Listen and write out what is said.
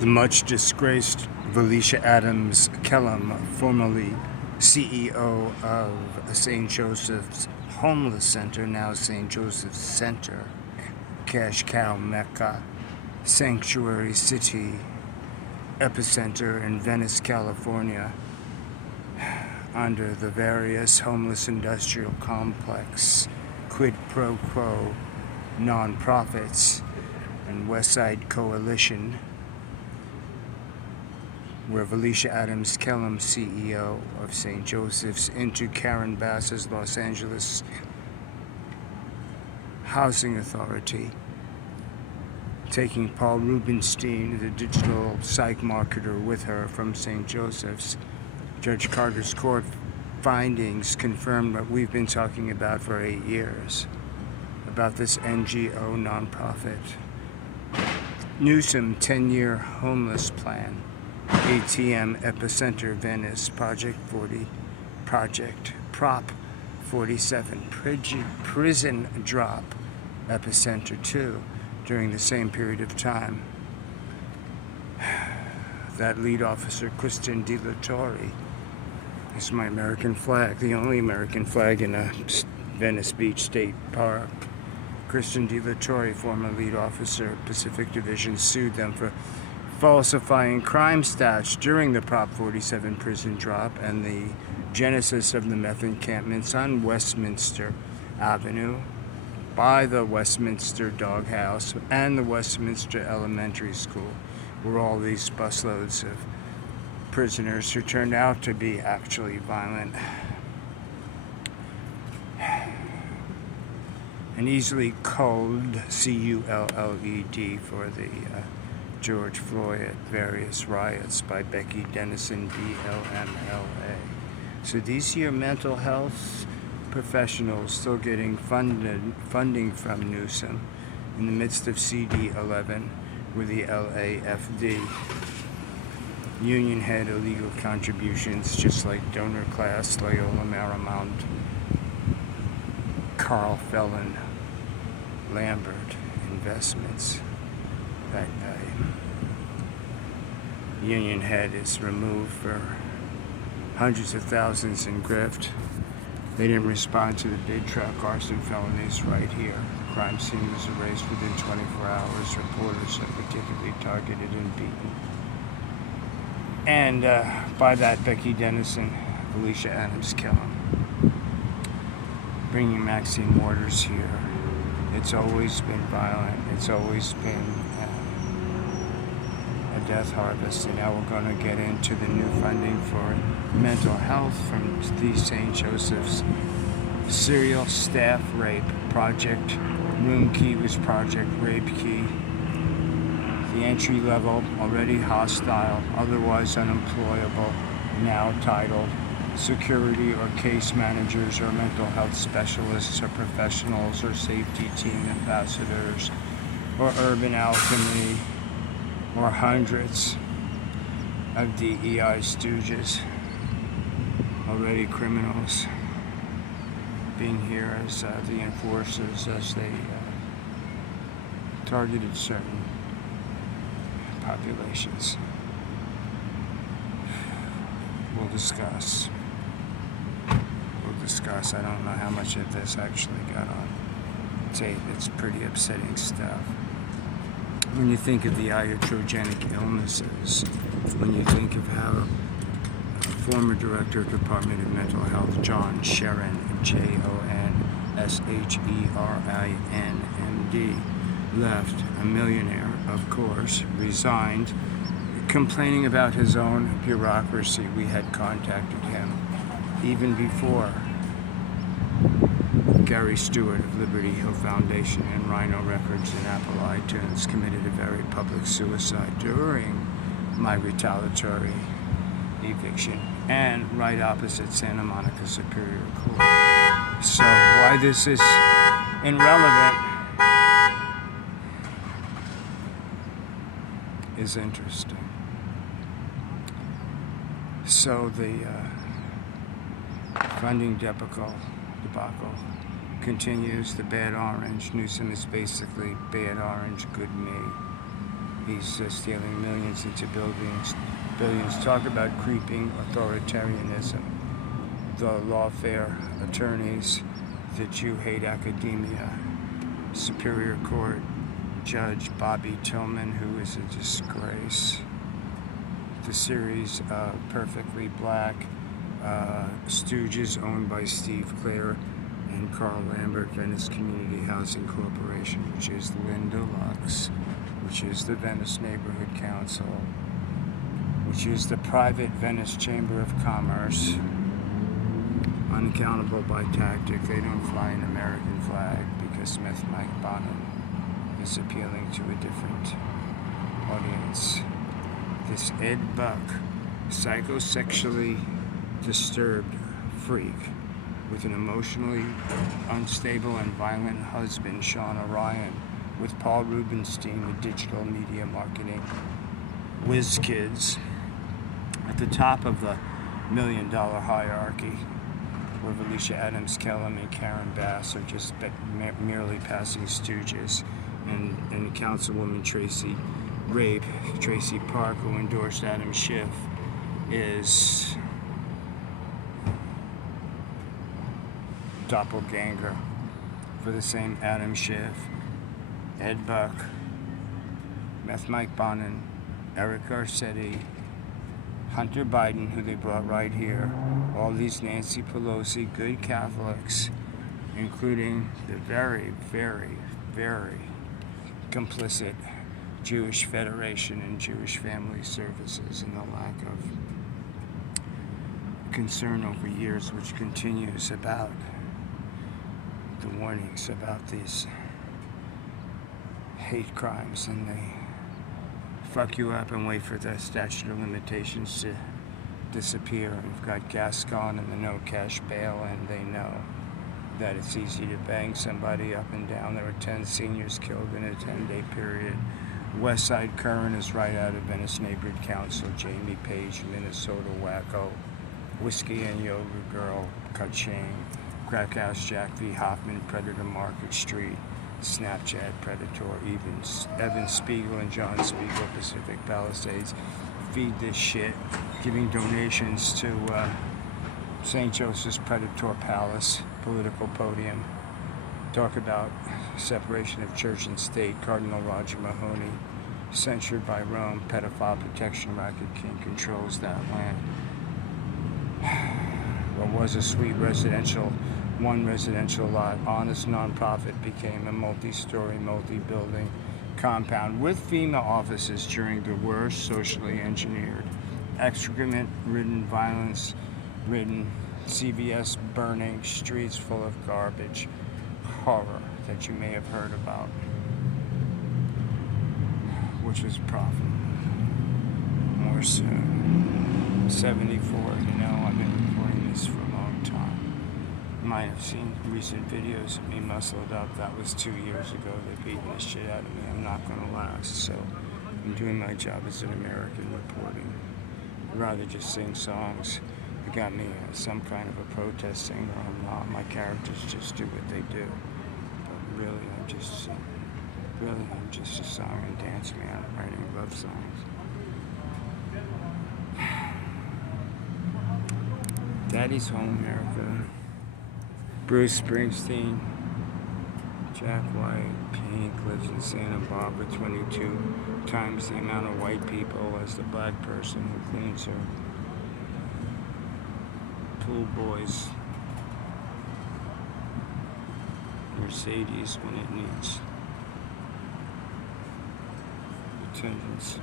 The much disgraced Valicia Adams Kellum, formerly CEO of St. Joseph's Homeless Center, now St. Joseph's Center, Cash Cow Mecca, Sanctuary City, Epicenter in Venice, California, under the various homeless industrial complex, quid pro quo, nonprofits, and West Side Coalition, where Valicia Adams Kellum, CEO of St. Joseph's, into Karen Bass's Los Angeles Housing Authority, taking Paul Rubenstein, the digital psych marketer, with her from St. Joseph's. Judge Carter's court findings confirmed what we've been talking about for 8 years, about this NGO nonprofit. Newsom 10-year homeless plan. ATM Epicenter Venice Project Prop 47 prison drop Epicenter 2 during the same period of time. That lead officer, Kristen DiLatorre, is my American flag, the only American flag in a Venice Beach State Park. Kristen DiLatorre, former lead officer, Pacific Division, sued them for falsifying crime stats during the Prop 47 prison drop and the genesis of the meth encampments on Westminster Avenue by the Westminster Doghouse and the Westminster Elementary School, where all these busloads of prisoners who turned out to be actually violent and easily culled, C-U-L-L-E-D, for the George Floyd various riots by Becky Dennison, BLMLA. So these are your mental health professionals still getting funding from Newsom in the midst of CD11 with the LAFD. Union had illegal contributions just like Donor Class, Loyola Marymount, Carl Felon, Lambert Investments that day. Union Head is removed for hundreds of thousands in grift. They didn't respond to the big truck arson felonies right here. The crime scene was erased within 24 hours. Reporters are particularly targeted and beaten. And by that, Becky Dennison, Valicia Adams Kellum, bringing Maxine Waters here. It's always been violent. It's always been a death harvest. And now we're going to get into the new funding for mental health from the St. Joseph's Serial Staff Rape Project. Room Key was Project Rape Key. The entry level, already hostile, otherwise unemployable, now titled security or case managers or mental health specialists or professionals or safety team ambassadors or urban alchemy or hundreds of DEI stooges, already criminals, being here as the enforcers as they targeted certain populations. We'll discuss. I don't know how much of this actually got on tape. It's pretty upsetting stuff. When you think of the iatrogenic illnesses, when you think of how former Director of Department of Mental Health John Sherin, J-O-N-S-H-E-R-I-N, M.D., left, a millionaire, of course, resigned, complaining about his own bureaucracy. We had contacted him even before Gary Stewart of Liberty Hill Foundation and Rhino Records and Apple iTunes committed a very public suicide during my retaliatory eviction, and right opposite Santa Monica Superior Court. So why this is irrelevant is interesting. So the funding debacle continues. The bad orange. Newsom is basically bad orange, good me. he's stealing millions into billions. Talk about creeping authoritarianism. The lawfare attorneys, the Jew hate academia, Superior Court Judge Bobby Tillman, who is a disgrace. The series Perfectly Black, Stooges owned by Steve Clare and Carl Lambert, Venice Community Housing Corporation, which is Linda Lux, which is the Venice Neighborhood Council, which is the private Venice Chamber of Commerce, unaccountable by tactic. They don't fly an American flag because Smith Mike Bonham is appealing to a different audience. This Ed Buck, psychosexually disturbed freak with an emotionally unstable and violent husband, Sean Orion, with Paul Rubenstein, the digital media marketing whiz kids, at the top of the $1 million hierarchy, where Alicia Adams Kellum and Karen Bass are just merely passing stooges, and Councilwoman Tracy Park, who endorsed Adam Schiff, is doppelganger for the same Adam Schiff. Ed Buck, Meth Mike Bonin, Eric Garcetti, Hunter Biden, who they brought right here, all these Nancy Pelosi good Catholics, including the very, very, very complicit Jewish Federation and Jewish Family Services, and the lack of concern over years, which continues about the warnings about these hate crimes, and they fuck you up and wait for the statute of limitations to disappear. We've got Gascon and the no cash bail, and they know that it's easy to bang somebody up and down. There were 10 seniors killed in a 10-day period. Westside Curran is right out of Venice Neighborhood Council. Jamie Page, Minnesota Wacko. Whiskey and Yoga Girl, Kaching. Crack House Jack V. Hoffman, Predator Market Street. Snapchat Predator, Evan Spiegel and John Spiegel, Pacific Palisades. Feed this shit. Giving donations to St. Joseph's Predator Palace, political podium. Talk about separation of church and state. Cardinal Roger Mahoney, censured by Rome, pedophile protection racket king, controls that land. What was a sweet one residential lot, honest nonprofit, became a multi-story, multi-building compound with FEMA offices during the worst socially engineered, excrement-ridden, violence-ridden, CVS burning, streets full of garbage, horror that you may have heard about, which was profitable. More so. 74, I've been reporting this for a long time. You might have seen recent videos of me muscled up. That was 2 years ago. They're beating the shit out of me. I'm not going to last. So I'm doing my job as an American reporting. I'd rather just sing songs. They got me some kind of a protest singer. I'm not. My characters just do what they do. But really, I'm just a song and dance man writing love songs. Daddy's Home America. Bruce Springsteen. Jack White. Pink lives in Santa Barbara, 22 times the amount of white people as the black person who cleans her. Pool boys. Mercedes when it needs attendance.